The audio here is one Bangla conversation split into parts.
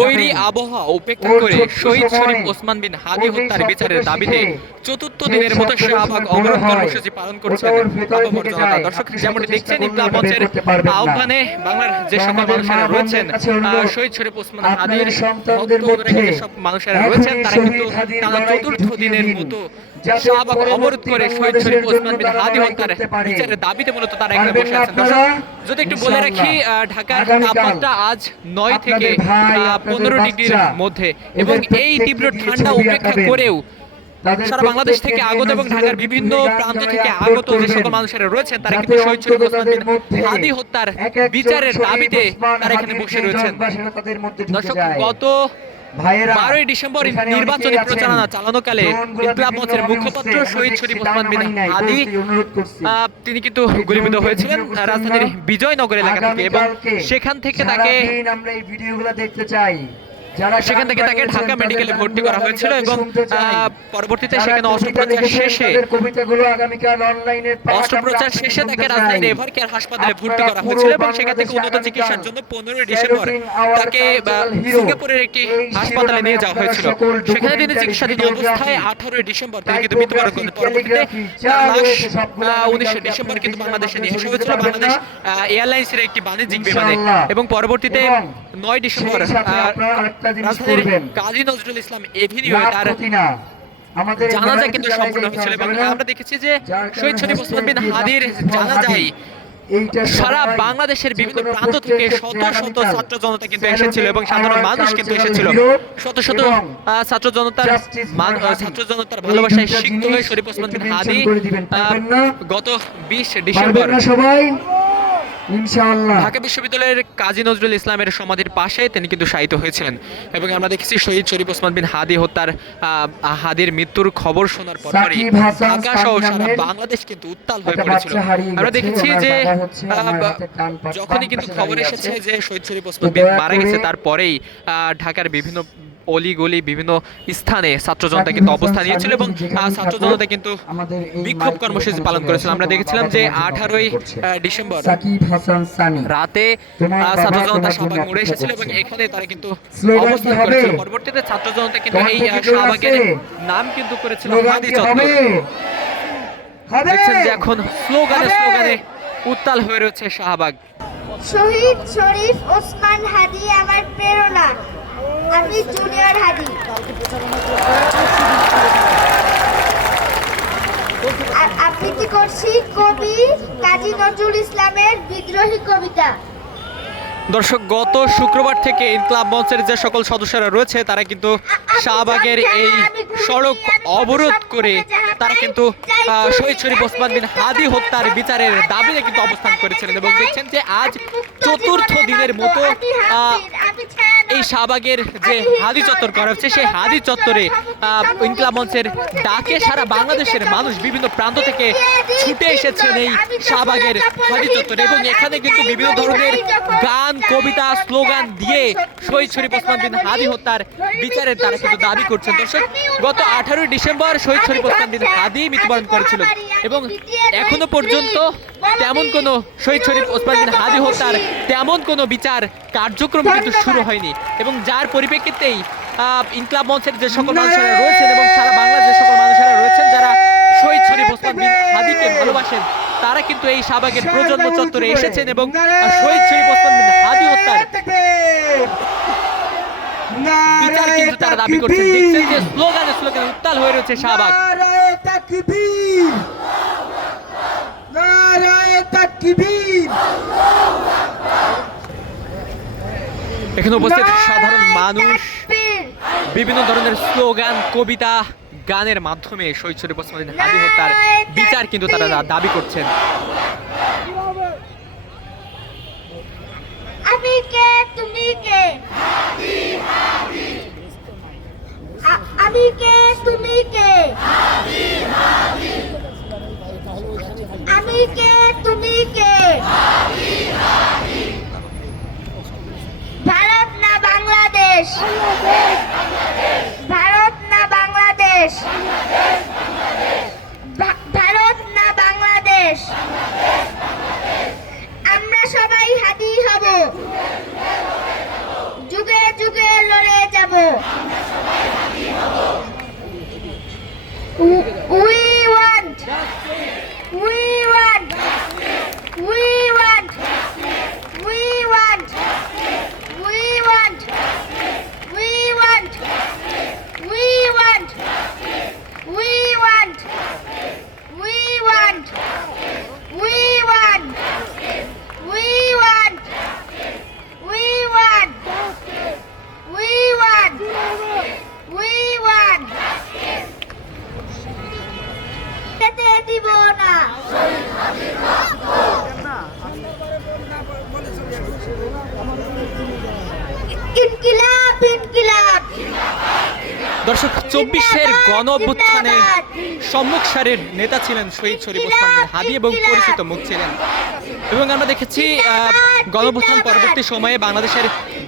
বৈরী আবহাওয়া উপেক্ষা করে শহীদ শরীফ ওসমান বিন হাদী হত্যার বিচারের দাবিতে চতুর্থ দিনের মতো শাহবাগ অবরোধ কর্মসূচি পালন করছেন আপামর জনতা। দর্শক, যেমনটি দেখছেন, ইনকিলাব মঞ্চের আহ্বানে বাংলার যে সকল মানুষেরা রয়েছেন, শহীদ শরীফ ওসমান হাদীর ভক্ত অনুরাগী যেসব মানুষেরা রয়েছেন, তারা কিন্তু টানা চতুর্থ দিনের মতো শাহবাগ অবরোধ করে শহীদ শরীফ ওসমান বিন হাদী হত্যার বিচারের দাবিতে মূলত তারা এখানে বসে আছেন। দর্শক, যদি একটু বলে রাখি, ঢাকার তাপমাত্রা আজ 9 থেকে 15 ডিগ্রির মধ্যে, এবং এই তীব্র ঠান্ডা উপেক্ষা করেও সারা বাংলাদেশ থেকে আগত এবং ঢাকার বিভিন্ন প্রান্ত থেকে আগত যে সকল মানুষেরা রয়েছেন, তারা কিন্তু শহীদ শরীফ ওসমান বিন হাদী হত্যার বিচারের দাবিতে তারা এখানে বসে রয়েছেন। দর্শক, গত 12 ডিসেম্বর নির্বাচনী প্রচারণা চালানোকালে ইনকিলাব মঞ্চের মুখপাত্র শহীদ শরীফ ওসমান বিন হাদী তিনি কিন্তু গুলিবিদ্ধ হয়েছিলেন রাজধানীর বিজয়নগর এলাকা থেকে, এবং সেখান থেকে তাকে ঢাকা মেডিকেলে ভর্তি করা হয়েছিল, এবং পরবর্তীতে সেখানে অস্ত্রোপচার শেষে তাকে রাজধানীর এভার কেয়ার হাসপাতালে ভর্তি করা হয়েছিল, এবং সেখান থেকে উন্নত চিকিৎসার জন্য 15 ডিসেম্বর তাকে সিঙ্গাপুরের একটি হাসপাতালে নিয়ে যাওয়া হয়েছিল। সেখানে তিনি চিকিৎসাধীন অবস্থায় 18 ডিসেম্বর তিনি কিন্তু মৃত্যুবরণ করেন। পরবর্তীতে 19 ডিসেম্বর কিন্তু বাংলাদেশে নিয়ে আসা হয়েছিল বাংলাদেশ এয়ারলাইন্সের একটি বাণিজ্যিক বিমানে, এবং পরবর্তীতে 9 ডিসেম্বর কাজী নজরুল ইসলাম এভিনিউয়ে তার জানাজা কিন্তু সম্পন্ন হয়েছিল। এবং আমরা দেখেছি যে শহীদ শরীফ ওসমান বিন হাদীর জানাজায় সারা বাংলাদেশের বিভিন্ন প্রান্ত থেকে শত শত ছাত্র জনতা কিন্তু এসেছিল, এবং সাধারণ মানুষ কিন্তু এসেছিল। শত শত ছাত্র জনতার ভালোবাসায় সিক্ত হয়ে শরীফ ওসমান বিন হাদী গত 20 ডিসেম্বর ঢাকা বিশ্ববিদ্যালয়ের কাজী নজরুল ইসলামের সমাধির পাশে তিনি কিন্তু শায়িত হয়েছিলেন। এবং আমরা দেখেছি শহীদ শরীফ ওসমান বিন হাদী হত্যার হাদীর মৃত্যুর খবর শোনার পরপরই ঢাকা সহ সারা বাংলাদেশ কিন্তু উত্তাল হয়ে পড়েছিল। আমরা দেখেছি যে যখনই কিন্তু খবর এসেছে যে শহীদ শরীফ ওসমান বিন মারা গেছে, তারপরেই ঢাকার বিভিন্ন অলিগলি বিভিন্ন স্থানে ছাত্র জনতা কিন্তু অবস্থান নিয়েছিল, এবং ছাত্র জনতা কিন্তু বিক্ষোভ কর্মসূচি পালন করেছিল। আমরা দেখেছিলাম যে 18 ডিসেম্বর রাতে ছাত্র জনতা শাহবাগ মোড়ে এসেছিল, এবং এখানে তারা কিন্তু অবস্থান করেছিল। পরবর্তীতে ছাত্র জনতা কিন্তু এই শাহবাগের নাম কিন্তু করেছিল হাদী চত্বর। দেখছেন যে এখন স্লোগানে উত্তাল হয়ে রয়েছে শাহবাগ। শহীদ শরীফ ওসমান হাদী আমার প্রেরণা, আমি জুনিয়র হাদী। আবৃত্তি করছি কবি কাজী নজরুল ইসলামের বিদ্রোহী কবিতা। দর্শক, গত শুক্রবার থেকে ইনকিলাব মঞ্চের যে সকল সদস্যরা রয়েছে তারা কিন্তু শাহবাগের এই সড়ক অবরোধ করে তারা কিন্তু শহীদ শরীফ ওসমান বিন হাদী হত্যার বিচারের দাবিতে কিন্তু অবস্থান করেছিলেন। এবং দেখছেন যে আজ চতুর্থ দিনের মতো এই শাহবাগের যে হাদী চত্বর করা হচ্ছে, সেই হাদী চত্বরে ইনকিলাব মঞ্চের ডাকে সারা বাংলাদেশের মানুষ বিভিন্ন প্রান্ত থেকে ছুটে এসেছেন এই শাহবাগের হাদী চত্বরে, এবং এখানে কিন্তু বিভিন্ন ধরনের গান, কবিতা, স্লোগান দিয়ে শহীদ শরীফ ওসমান বিন হাদী হত্যার বিচারের তারা কিন্তু দাবি করছেন। দর্শক, গত 18 ডিসেম্বর শহীদ শরীফ ওসমান বিন হাদী মৃত্যুবরণ করেছিল, এবং এখনো পর্যন্ত তেমন কোনো শহীদ শরীফ ওসমান বিন হাদী হত্যার তেমন কোনো বিচার কার্যক্রম কিন্তু শুরু হয়নি, এবং যার পরিপ্রেক্ষিতেই ইনকিলাব মঞ্চের যে সকল মানুষেরা রয়েছেন এবং সারা বাংলার যে সকল মানুষেরা রয়েছেন যারা শহীদ শরীফ ওসমান বিন হাদীকে ভালোবাসেন, তারা কিন্তু এই শাহবাগের প্রজন্ম চত্বরে এসেছেন, এবং শহীদ শরীফ ওসমান বিন হাদী হত্যার বিচার কিন্তু তারা দাবি করছেন। দেখছেন যে স্লোগানে উত্তাল হয়ে রয়েছে শাহবাগ। এখানে উপস্থিত সাধারণ মানুষ বিভিন্ন ধরনের স্লোগান, কবিতা, গানের মাধ্যমে শহীদ শরীফ ওসমান বিন হাদী হত্যার বিচার কিন্তু তারা দাবি করছেন। আমি কে, তুমি কে? আমি কে, তুমি কে? আমি কে, তুমি কে? ভারত না বাংলাদেশ? ভারত না বাংলাদেশ? ভারত না বাংলাদেশ? আমরা সবাই হাদী হব, যুগে যাব। We want. We want. We want. We want. We want. We want. We want. We want. We want. We want. We want. We want. We want. We want. খেতে দিব না। ইনকিলাব ইনকিলাব। দর্শক 24-এর গণ অভ্যুত্থানে সম্মুখ সারির নেতা ছিলেন শহীদ শরীফ ওসমান বিন হাদি এবং পরিচিত মুখ ছিলেন। এবং আমরা দেখেছি গণ অভ্যুত্থান পরবর্তী সময়ে বাংলাদেশের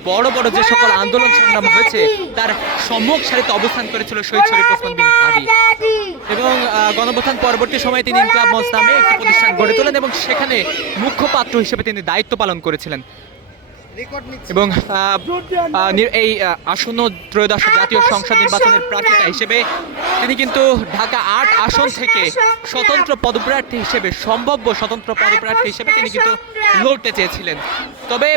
বড় বড় যে সকল আন্দোলন সংগ্রাম হয়েছে তার সম্মুখ সারিতে অবস্থান করেছিল শহীদ শরীফ ওসমান বিন হাদি। এবং গণ অভ্যুত্থান পরবর্তী সময়ে তিনি ইনকিলাব মঞ্চ নামে একটি প্রতিষ্ঠান গড়ে তোলেন এবং সেখানে মুখ্যপাত্র হিসেবে তিনি দায়িত্ব পালন করেছিলেন। এবং এই আসন্ন ত্রয়োদশ জাতীয় সংসদ নির্বাচনের প্রার্থিতা হিসেবে তিনি কিন্তু ঢাকা ৮ আসন থেকে স্বতন্ত্র পদপ্রার্থী হিসেবে সম্ভাব্য স্বতন্ত্র পদপ্রার্থী হিসেবে তিনি কিন্তু লড়তে চেয়েছিলেন। তবে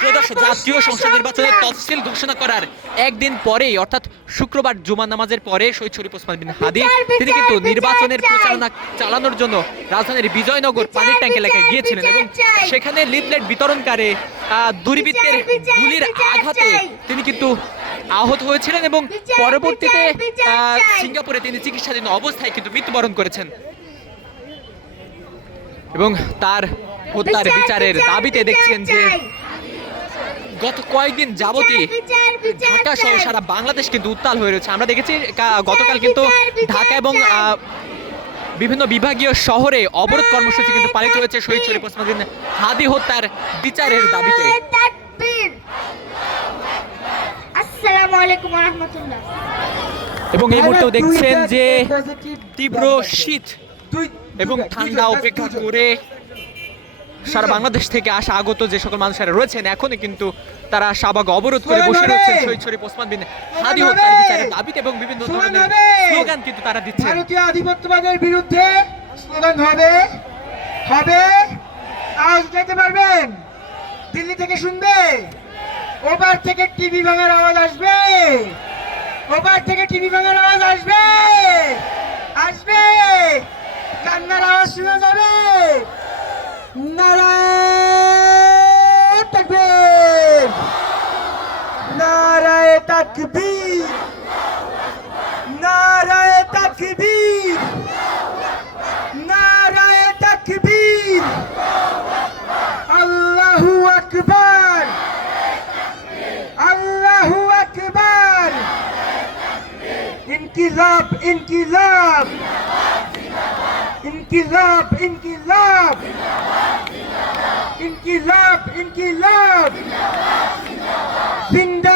ত্রয়োদশ জাতীয় সংসদ নির্বাচনের তফসিল ঘোষণা করার একদিন পরেই অর্থাৎ শুক্রবার জুমা নামাজের পরে শহীদ শরীফ ওসমান বিন হাদি তিনি কিন্তু নির্বাচনের প্রচারণা চালানোর জন্য রাজধানীর বিজয়নগর পানির ট্যাঙ্ক এলাকায় গিয়েছিলেন এবং সেখানে লিফলেট বিতরণকারে দুর্বৃত্তের গুলির আঘাতে তিনি কিন্তু আহত হয়েছিলেন এবং পরবর্তীতে সিঙ্গাপুরে তিনি চিকিৎসাধীন অবস্থায় কিন্তু মৃত্যুবরণ করেছেন। এবং তার হত্যার বিচারের দাবিতে দেখছেন যে গত কয়েকদিন যাবতই ঢাকা সহ সারা বাংলাদেশ কিন্তু উত্তাল হয়ে রয়েছে। আমরা দেখেছি গতকাল কিন্তু ঢাকা এবং বিভিন্ন বিভাগীয় শহরে অবরোধ কর্মসূচি কিন্তু পালিত হয়েছে শহীদ শরীফ ওসমান বিন হাদি হত্যার বিচারের দাবিতে। আসসালামু আলাইকুম ওয়া রাহমাতুল্লাহ। এবং এই মুহূর্তেও দেখছেন যে তীব্র শীত এবং ঠান্ডা অপেক্ষা করে সারা বাংলাদেশ থেকে আসা আগত যে সকল মানুষেরা রয়েছেন এখনই কিন্তু তারা শাহবাগ অবরোধ করে বসে রয়েছেন শহীদ শরীফ ওসমান বিন হাদি হত্যার বিচারের দাবিতে এবং বিভিন্ন ধরনের স্লোগান কিন্তু তারা দিচ্ছেন। ভারতীয় আধিপত্যবাদের বিরুদ্ধে স্লোগান হবে হবে। আওয়াজ দিতে পারবেন? দিল্লি থেকে শুনবে? ওপার থেকে টিভি ভাঙার আওয়াজ আসবে? ওপার থেকে টিভি ভাঙার আওয়াজ আসবে? আসবে? কান্নার আওয়াজ শোনা যাবে? নারায়ে তাকবীর, নারায়ে তাকবীর, নারায়ে তাকবীর, নারায়ে তাকবীর, আল্লাহু আকবার, আল্লাহু আকবার। ইনকিলাব ইনকিলাব, ইনকিলাব ইনকিলাব, ইনকিলাব ইনকিলাব, জিন্দাবাদ